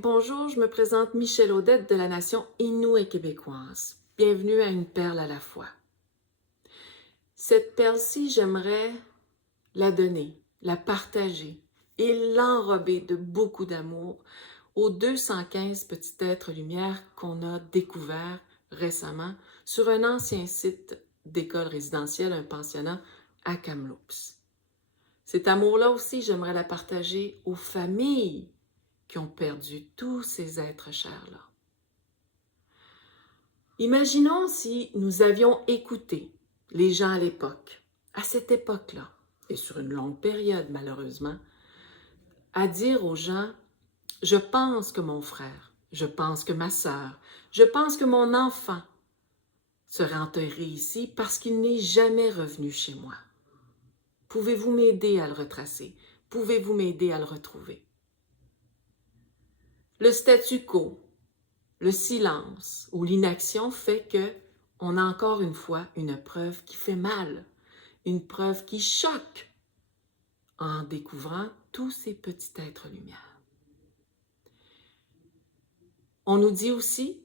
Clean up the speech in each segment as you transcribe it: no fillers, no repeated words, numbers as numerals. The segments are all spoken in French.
Bonjour, je me présente Michèle Audette de la nation Innu et québécoise. Bienvenue à une perle à la fois. Cette perle-ci, j'aimerais la donner, la partager et l'enrober de beaucoup d'amour aux 215 petits êtres lumière qu'on a découverts récemment sur un ancien site d'école résidentielle, un pensionnat à Kamloops. Cet amour-là aussi, j'aimerais la partager aux familles qui ont perdu tous ces êtres chers-là. Imaginons si nous avions écouté les gens à l'époque, à cette époque-là, et sur une longue période malheureusement, à dire aux gens « Je pense que mon frère, je pense que ma sœur, je pense que mon enfant serait enterré ici parce qu'il n'est jamais revenu chez moi. Pouvez-vous m'aider à le retracer? Pouvez-vous m'aider à le retrouver? » Le statu quo, le silence ou l'inaction fait que on a encore une fois une preuve qui fait mal, une preuve qui choque en découvrant tous ces petits êtres lumière. On nous dit aussi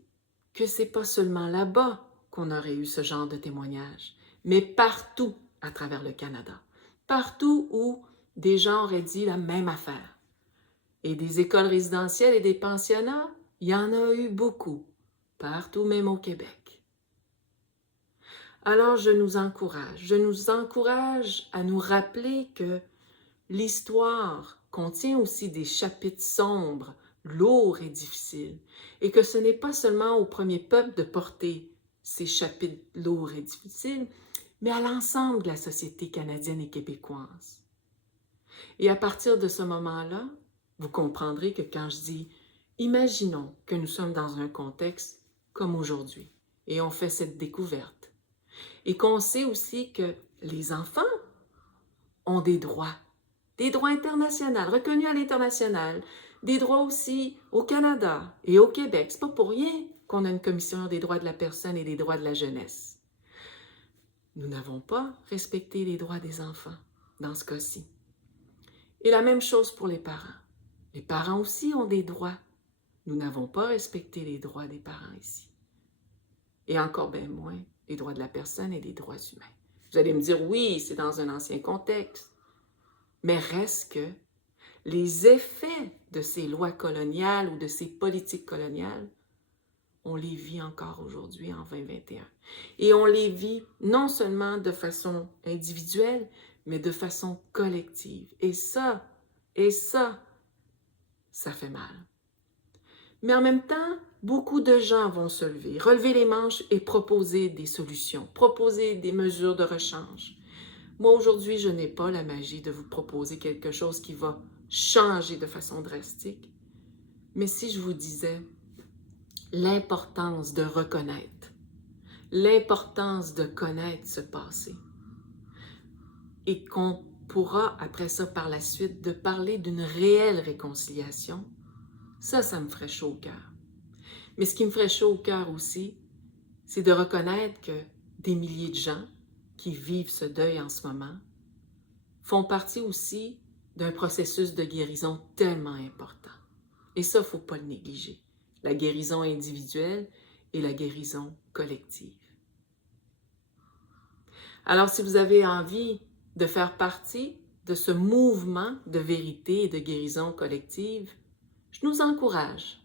que c'est pas seulement là-bas qu'on aurait eu ce genre de témoignage, mais partout à travers le Canada, partout où des gens auraient dit la même affaire. Et des écoles résidentielles et des pensionnats, il y en a eu beaucoup, partout même au Québec. Alors je nous encourage à nous rappeler que l'histoire contient aussi des chapitres sombres, lourds et difficiles, et que ce n'est pas seulement au premier peuple de porter ces chapitres lourds et difficiles, mais à l'ensemble de la société canadienne et québécoise. Et à partir de ce moment-là, vous comprendrez que quand je dis « imaginons que nous sommes dans un contexte comme aujourd'hui, et on fait cette découverte, et qu'on sait aussi que les enfants ont des droits internationaux, reconnus à l'international, des droits aussi au Canada et au Québec. C'est pas pour rien qu'on a une commission des droits de la personne et des droits de la jeunesse. Nous n'avons pas respecté les droits des enfants dans ce cas-ci. Et la même chose pour les parents. Les parents aussi ont des droits. Nous n'avons pas respecté les droits des parents ici. Et encore bien moins les droits de la personne et les droits humains. Vous allez me dire, oui, c'est dans un ancien contexte. Mais reste que les effets de ces lois coloniales ou de ces politiques coloniales, on les vit encore aujourd'hui en 2021. Et on les vit non seulement de façon individuelle, mais de façon collective. Et ça fait mal. Mais en même temps, beaucoup de gens vont se lever, relever les manches et proposer des solutions, proposer des mesures de rechange. Moi, aujourd'hui, je n'ai pas la magie de vous proposer quelque chose qui va changer de façon drastique. Mais si je vous disais l'importance de reconnaître, l'importance de connaître ce passé, et qu'on pourra, après ça, par la suite, de parler d'une réelle réconciliation, ça me ferait chaud au cœur. Mais ce qui me ferait chaud au cœur aussi, c'est de reconnaître que des milliers de gens qui vivent ce deuil en ce moment font partie aussi d'un processus de guérison tellement important. Et ça, il ne faut pas le négliger. La guérison individuelle et la guérison collective. Alors, si vous avez envie de faire partie de ce mouvement de vérité et de guérison collective, je nous encourage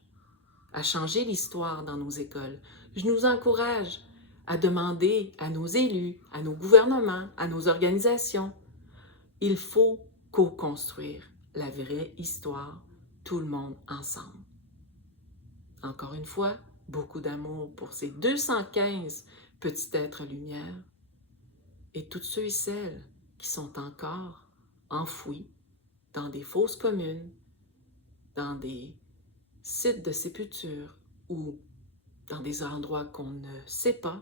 à changer l'histoire dans nos écoles. Je nous encourage à demander à nos élus, à nos gouvernements, à nos organisations. Il faut co-construire la vraie histoire, tout le monde ensemble. Encore une fois, beaucoup d'amour pour ces 215 petits êtres lumière et tous ceux et celles qui sont encore enfouis dans des fosses communes, dans des sites de sépulture ou dans des endroits qu'on ne sait pas.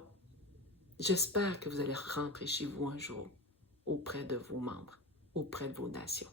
J'espère que vous allez rentrer chez vous un jour auprès de vos membres, auprès de vos nations.